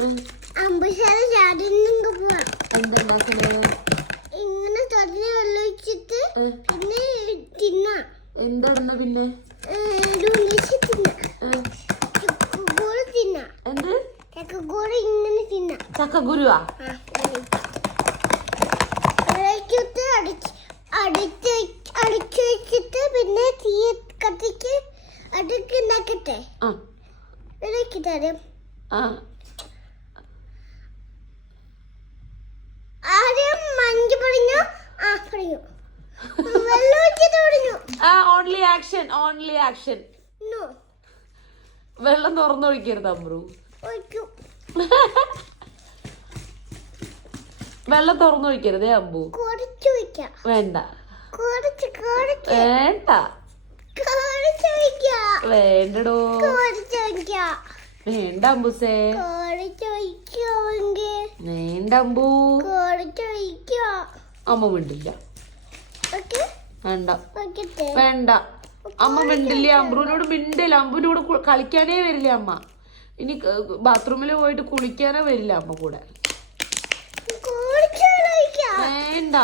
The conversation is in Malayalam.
അമ്പശാല ചാടിനൊക്കെ പോവാം. എന്തുണ്ടാക്കണേ? ഇങ്ങനെ തൊടഞ്ഞ വെള്ളം ഒഴിച്ചിട്ട് പിന്നെ തിന്നാം. എന്താ പിന്നെ ചക്കക്കൂട് തിന്നാം. എന്ത് ചക്കക്കൂട് ഇങ്ങനെ തിന്നാം. ചക്കക്കുരുവാ? വെള്ളത്തിട്ട് അടിച്ചു വെച്ചിട്ട് പിന്നെ തീ കത്തിച്ച് അടുക്ക് ഉണ്ടാക്കട്ടെ. വിളക്കി തരും. ആദ്യം മഞ്ഞ പറഞ്ഞു വെള്ളം ഒഴിച്ചിട്ട് പറഞ്ഞു. Only action, only action. വെള്ളം തുറന്നൊഴിക്കരുത് അമ്രു. വെള്ളം തുറന്നൊഴിക്കരുതേ അമ്പു. വേണ്ട വേണ്ട വേണ്ടടോ വേണ്ട അമ്പുസേ വേണ്ട അമ്പു. അമ്മ മിണ്ടില്ല. വേണ്ട വേണ്ട അമ്മ മിണ്ടില്ല. അമ്പ്രുവിനോട് മിണ്ടില്ല. അമ്പുവിനോട് കളിക്കാനേ വരില്ല അമ്മ. ഇനി ബാത്റൂമിൽ പോയിട്ട് കുളിക്കാനേ വരില്ല അമ്മ കൂടെ. വേണ്ട.